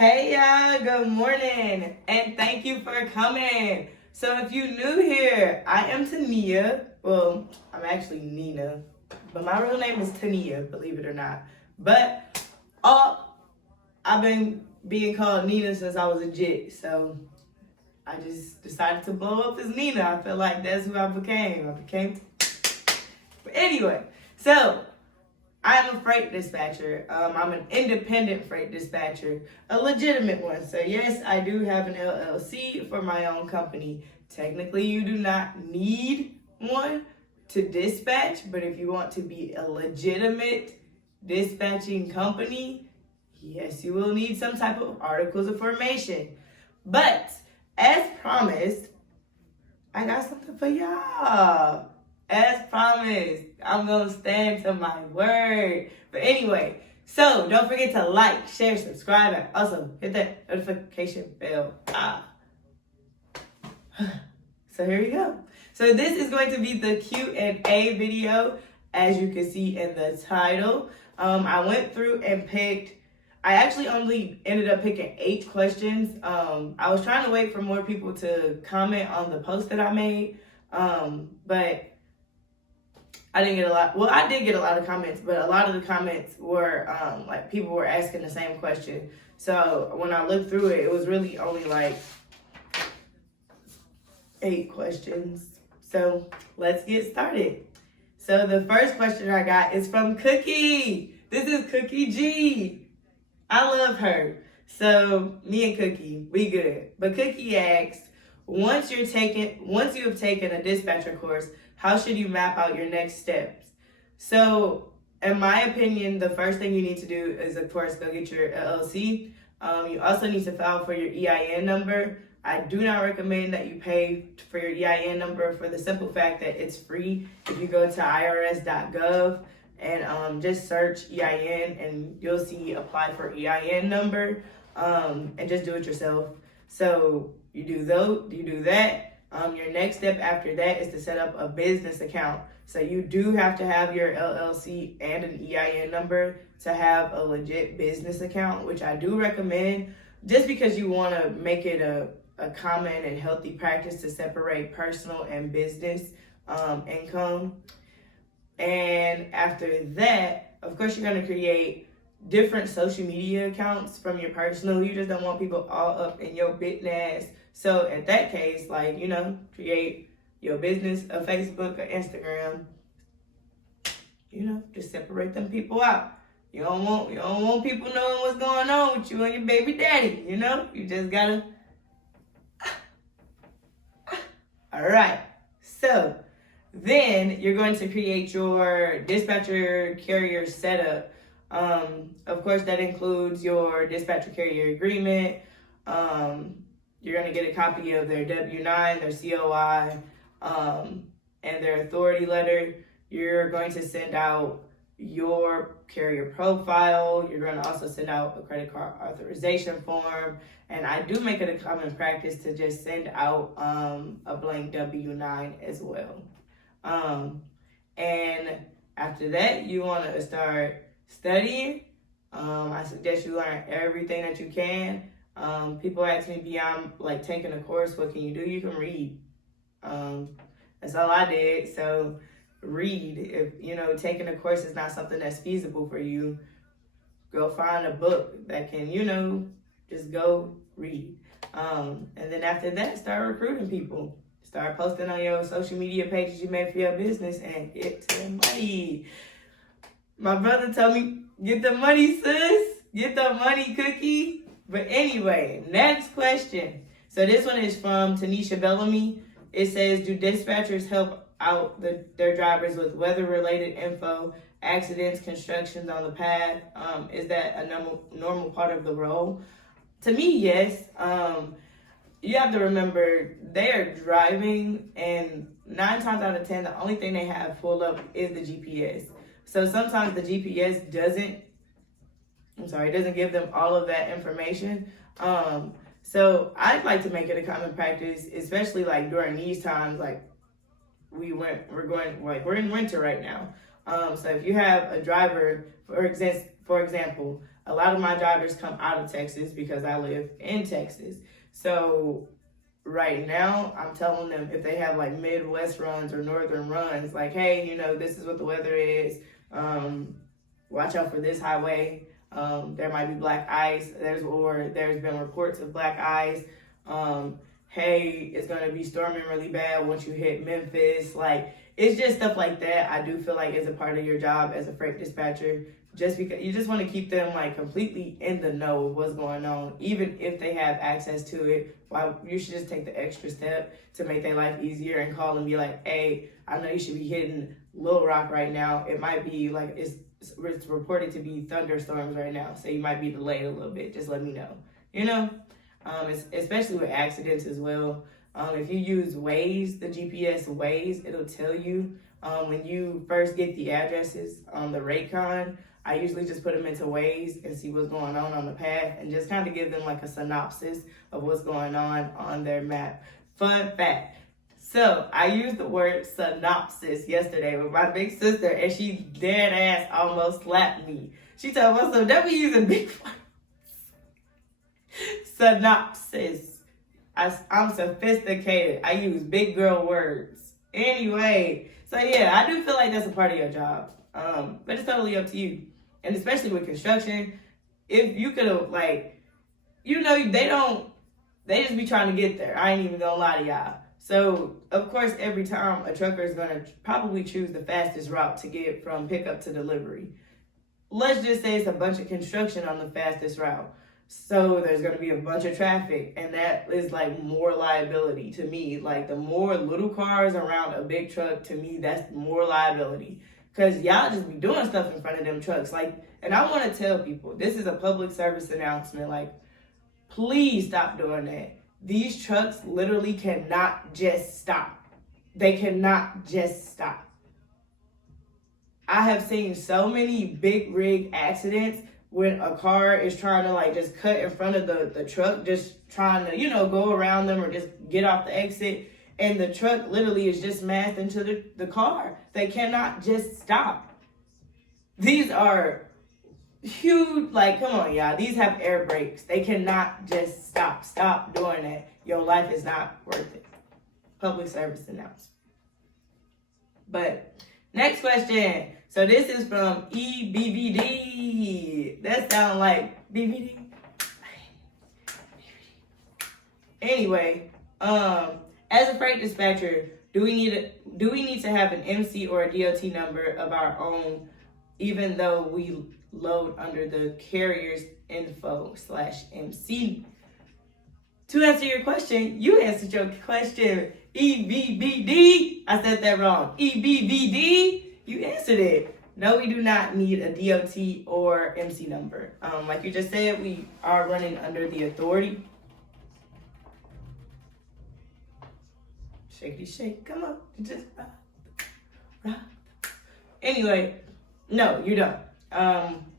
Hey y'all, good morning, and thank you for coming. So if you're new here, I am Tania. Well, I'm actually Nina, but my real name is Tania, believe it or not. But I've been being called Nina since I was a jit, so I just decided to blow up as Nina. I feel like that's who I became. But anyway, so I'm a freight dispatcher. I'm an independent freight dispatcher, a legitimate one. So yes, I do have an LLC for my own company. Technically, you do not need one to dispatch, but if you want to be a legitimate dispatching company, yes, you will need some type of articles of formation. But as promised, I got something for y'all. As promised, I'm gonna stand to my word. But anyway, so don't forget to like, share, subscribe, and also hit that notification bell. So here we go. So this is going to be the Q&A video, as you can see in the title. I went through and I actually only ended up picking 8 questions. I was trying to wait for more people to comment on the post that I made, but I didn't get a lot. Well, I did get a lot of comments, but a lot of the comments were like people were asking the same question. So when I looked through it, it was really only like 8 questions. So let's get started. So the first question I got is from Cookie. This is Cookie G. I love her. So me and Cookie, we good. But Cookie asks, once you have taken a dispatcher course, how should you map out your next steps? So, in my opinion, the first thing you need to do is, of course, go get your LLC. You also need to file for your EIN number. I do not recommend that you pay for your EIN number for the simple fact that it's free. If you go to irs.gov and just search EIN, and you'll see apply for EIN number, and just do it yourself. So you do that. Your next step after that is to set up a business account. So you do have to have your LLC and an EIN number to have a legit business account, which I do recommend just because you want to make it a common and healthy practice to separate personal and business income. And after that, of course, you're going to create different social media accounts from your personal. You just don't want people all up in your business. So in that case, create your business, a Facebook, or Instagram. Just separate them people out. You don't want people knowing what's going on with you and your baby daddy. You just gotta. All right. So then you're going to create your dispatcher carrier setup. Of course, that includes your dispatcher carrier agreement. You're going to get a copy of their W-9, their COI, and their authority letter. You're going to send out your carrier profile. You're going to also send out a credit card authorization form. And I do make it a common practice to just send out a blank W-9 as well. And after that, you want to start studying. I suggest you learn everything that you can. People ask me beyond like taking a course, what can you do? You can read. That's all I did. So read. If taking a course is not something that's feasible for you, go find a book that can, just go read. And then after that, start recruiting people. Start posting on your social media pages you made for your business and get the money. My brother told me, get the money, sis. Get the money, Cookie. But anyway, next question. So this one is from Tanisha Bellamy. It says, do dispatchers help out their drivers with weather-related info, accidents, constructions on the path? Is that a normal part of the role? To me, yes. You have to remember, they are driving, and 9 times out of 10, the only thing they have pulled up is the GPS. So sometimes the GPS doesn't give them all of that information. So I'd like to make it a common practice, especially like during these times, like we're in winter right now. So if you have a driver, for example, a lot of my drivers come out of Texas because I live in Texas. So right now, I'm telling them if they have like Midwest runs or Northern runs, like, hey, this is what the weather is. Watch out for this highway. There might be black ice. There's been reports of black ice. Hey, it's gonna be storming really bad once you hit Memphis. Like, it's just stuff like that. I do feel like it's a part of your job as a freight dispatcher, just because you just want to keep them like completely in the know of what's going on, even if they have access to it. Well, you should just take the extra step to make their life easier and call and be like, hey, I know you should be hitting Little Rock right now. It might be like it's reported to be thunderstorms right now, so you might be delayed a little bit. Just let me know. Especially with accidents as well. If you use Waze, the GPS Waze, it'll tell you when you first get the addresses on the Raycon. I usually just put them into Waze and see what's going on the path and just kind of give them like a synopsis of what's going on their map. Fun fact. So I used the word synopsis yesterday with my big sister, and she dead ass almost slapped me. She told me, so don't be using big words. Synopsis. I'm sophisticated. I use big girl words. Anyway, so yeah, I do feel like that's a part of your job. But it's totally up to you. And especially with construction, if you could have they just be trying to get there. I ain't even gonna lie to y'all. So, of course, every time a trucker is gonna probably choose the fastest route to get from pickup to delivery. Let's just say it's a bunch of construction on the fastest route. So there's going to be a bunch of traffic, and that is like more liability to me. Like, the more little cars around a big truck, to me, that's more liability. Because y'all just be doing stuff in front of them trucks. Like, and I want to tell people, this is a public service announcement. Like, please stop doing that. These trucks literally cannot just stop. They cannot just stop. I have seen so many big rig accidents when a car is trying to like just cut in front of the truck, just trying to, go around them or just get off the exit. And the truck literally is just smashed into the car. They cannot just stop. These are huge, like, come on, y'all. These have air brakes. They cannot just stop. Stop doing that. Your life is not worth it. Public service announcement. But next question. So this is from EBBD. That sounds like BBD. Anyway, as a freight dispatcher, do we need to have an MC or a DOT number of our own, even though we load under the carrier's info/MC? To answer your question, you answered your question. EBBD. I said that wrong. EBBD. You answered it. No, we do not need a DOT or MC number. Like you just said, we are running under the authority. Shakey shake, come on, just rock. Anyway, no, you don't.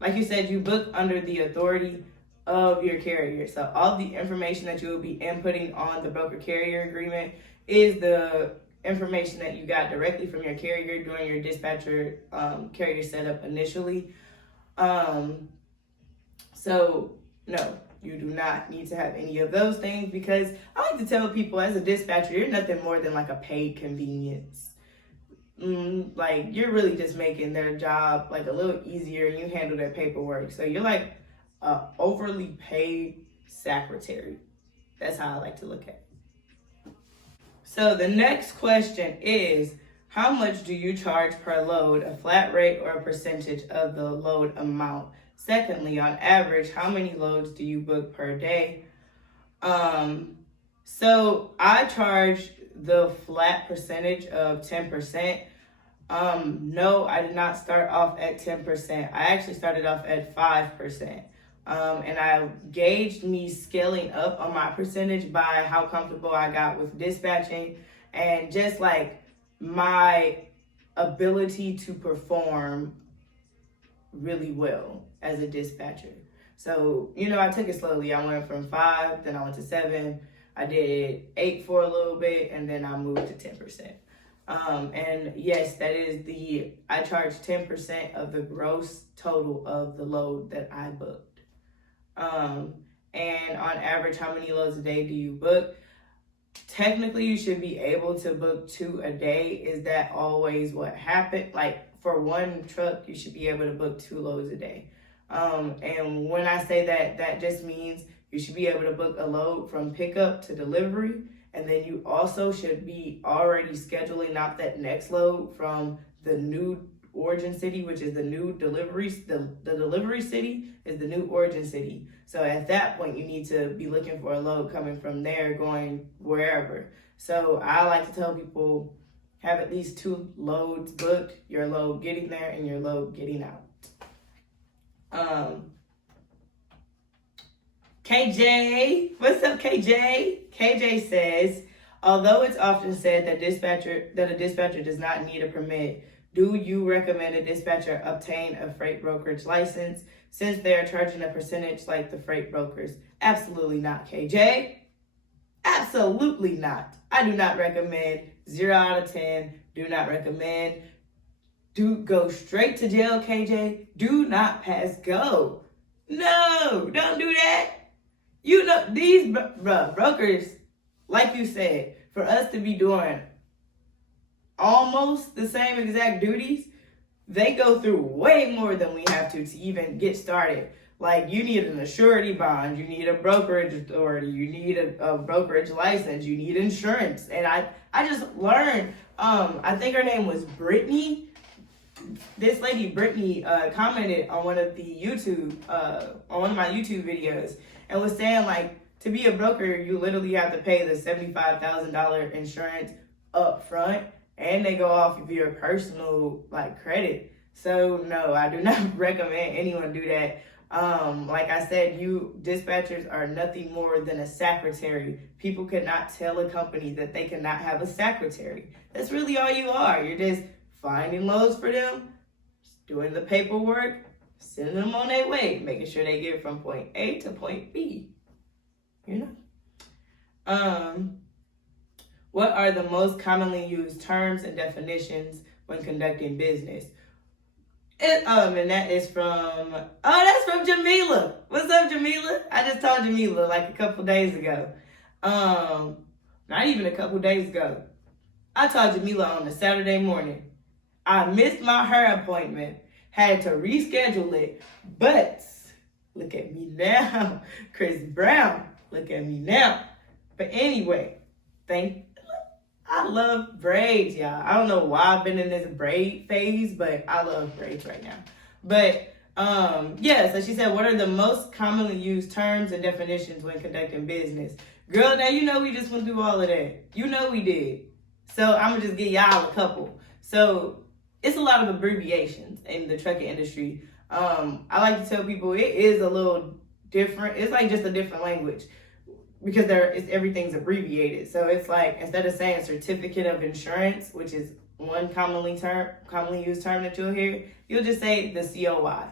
Like you said, you book under the authority of your carrier. So all the information that you will be inputting on the broker carrier agreement is the information that you got directly from your carrier during your dispatcher carrier setup initially. So no, you do not need to have any of those things, because I like to tell people, as a dispatcher, you're nothing more than like a paid convenience. Like, you're really just making their job like a little easier, and you handle their paperwork. So you're like a overly paid secretary. That's how I like to look at it. So the next question is, how much do you charge per load, a flat rate or a percentage of the load amount? Secondly, on average, how many loads do you book per day? So I charge the flat percentage of 10%. No, I did not start off at 10%. I actually started off at 5%. And I gauged me scaling up on my percentage by how comfortable I got with dispatching and just like my ability to perform really well as a dispatcher. So, I took it slowly. I went from 5, then I went to 7. I did 8 for a little bit, and then I moved to 10%. And yes, I charge 10% of the gross total of the load that I book. And on average, how many loads a day do you book? Technically, you should be able to book 2 a day. Is that always what happened? Like for one truck, you should be able to book 2 loads a day. And when I say that, that just means you should be able to book a load from pickup to delivery. And then you also should be already scheduling out that next load from the new origin city, which is the new delivery. The delivery city is the new origin city. So at that point, you need to be looking for a load coming from there, going wherever. So I like to tell people, have at least 2 loads booked, your load getting there and your load getting out. KJ, what's up, KJ? KJ says, although it's often said that a dispatcher does not need a permit, do you recommend a dispatcher obtain a freight brokerage license since they are charging a percentage like the freight brokers? Absolutely not, KJ. Absolutely not. I do not recommend. 0 out of 10. Do not recommend. Do go straight to jail, KJ. Do not pass go. No, don't do that. You know, these brokers, like you said, for us to be doing almost the same exact duties, they go through way more than we have to even get started. Like, you need an surety bond, you need a brokerage authority, you need a brokerage license, you need insurance. And I just learned, I think her name was Brittany. This lady, Brittany, commented on one of my YouTube videos and was saying, like, to be a broker, you literally have to pay the $75,000 insurance up front, and they go off of your personal, like, credit. So, no, I do not recommend anyone do that. Like I said, you dispatchers are nothing more than a secretary. People cannot tell a company that they cannot have a secretary. That's really all you are. You're just finding loads for them, doing the paperwork, sending them on their way, making sure they get from point A to point B. You know? What are the most commonly used terms and definitions when conducting business? And that is that's from Jamila. What's up, Jamila? I just told Jamila like a couple days ago. Not even a couple days ago. I told Jamila on a Saturday morning. I missed my hair appointment, had to reschedule it, but look at me now. Chris Brown, look at me now. But anyway, I love braids, y'all. I don't know why I've been in this braid phase, but I love braids right now. But so she said, what are the most commonly used terms and definitions when conducting business? Girl, now you know we just went through all of that. You know we did. So I'm gonna just give y'all a couple. So it's a lot of abbreviations in the trucking industry. I like to tell people it is a little different. It's like just a different language because everything's abbreviated. So it's like, instead of saying certificate of insurance, which is one commonly used term that you'll hear, you'll just say the COI.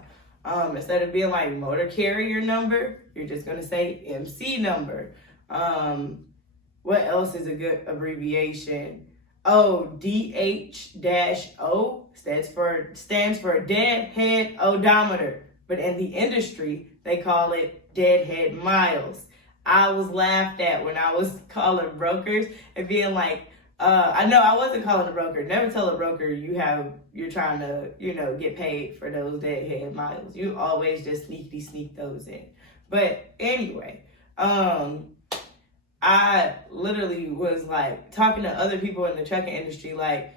Instead of being like motor carrier number, you're just gonna say MC number. What else is a good abbreviation? DH-O stands for deadhead odometer, but in the industry they call it deadhead miles. I was laughed at when I was calling brokers and being like, I know I wasn't calling a broker. Never tell a broker you're trying to, get paid for those deadhead miles. You always just sneak those in. But anyway, I literally was like talking to other people in the trucking industry, like,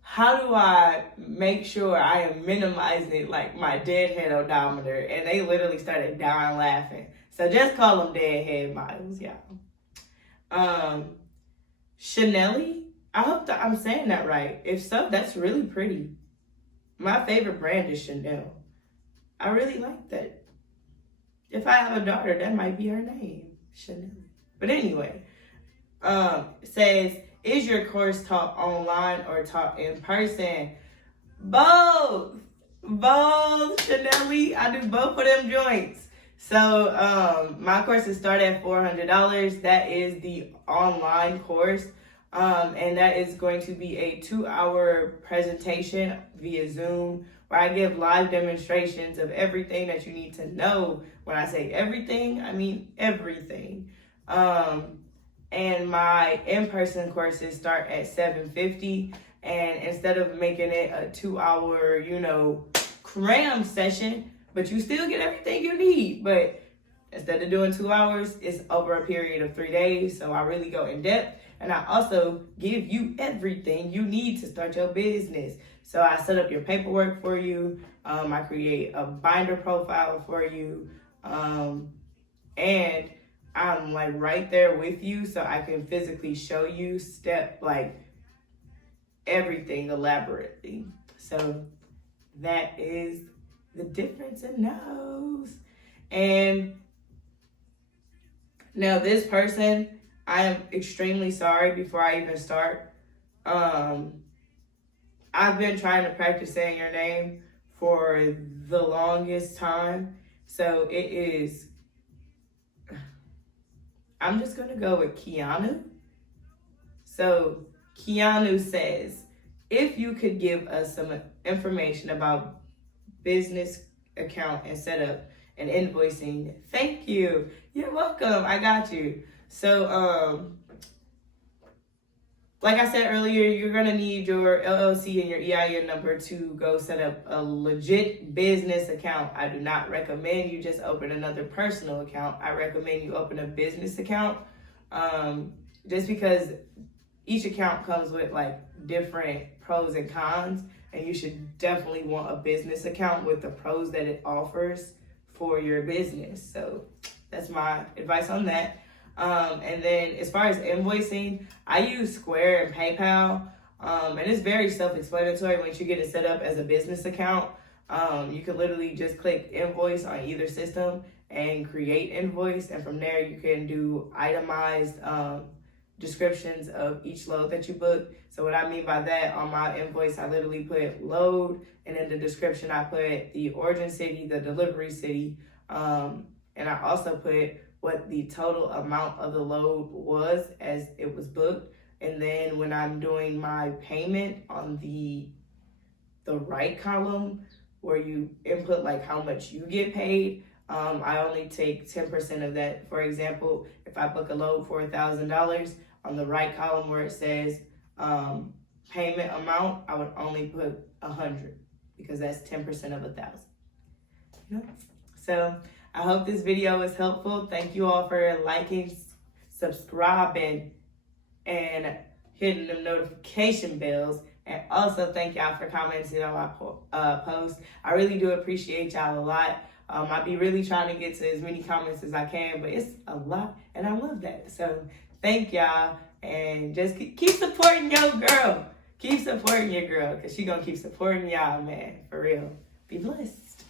how do I make sure I am minimizing like my deadhead odometer? And they literally started dying laughing. So just call them deadhead miles, y'all. Chanel, I hope that I'm saying that right. If so, that's really pretty. My favorite brand is Chanel. I really like that. If I have a daughter, that might be her name, Chanel. But anyway, it says, is your course taught online or taught in person? Both, Chanel. I do both of them joints. So my courses start at $400. That is the online course. And that is going to be a 2-hour presentation via Zoom where I give live demonstrations of everything that you need to know When I say everything, I mean everything. And my in-person courses start at $750. And instead of making it a 2-hour, cram session, but you still get everything you need. But instead of doing 2 hours, it's over a period of 3 days. So I really go in depth. And I also give you everything you need to start your business. So I set up your paperwork for you. I create a binder profile for you. And I'm like right there with you, so I can physically show you everything elaborately. So that is the difference in those. And now this person, I am extremely sorry before I even start. I've been trying to practice saying your name for the longest time. So it is, I'm just going to go with Keanu. So Keanu says, if you could give us some information about business account and setup and invoicing, thank you. You're welcome. I got you. So, like I said earlier, you're going to need your LLC and your EIN number to go set up a legit business account. I do not recommend you just open another personal account. I recommend you open a business account, just because each account comes with different pros and cons, and you should definitely want a business account with the pros that it offers for your business. So that's my advice on that. And then as far as invoicing, I use Square and PayPal, and it's very self-explanatory once you get it set up as a business account. You can literally just click invoice on either system and create invoice, and from there you can do itemized descriptions of each load that you book. So what I mean by that, on my invoice, I literally put load, and in the description I put the origin city, the delivery city, and I also put what the total amount of the load was as it was booked. And then when I'm doing my payment on the right column where you input how much you get paid, I only take 10% of that. For example, if I book a load for $1,000, on the right column where it says payment amount, I would only put 100 because that's 10% of 1,000. So I hope this video was helpful. Thank you all for liking, subscribing, and hitting the notification bells. And also thank y'all for commenting on my post. I really do appreciate y'all a lot. I'll be really trying to get to as many comments as I can, but it's a lot, and I love that. So thank y'all, and just keep supporting your girl. Keep supporting your girl, because she gonna keep supporting y'all, man. For real. Be blessed.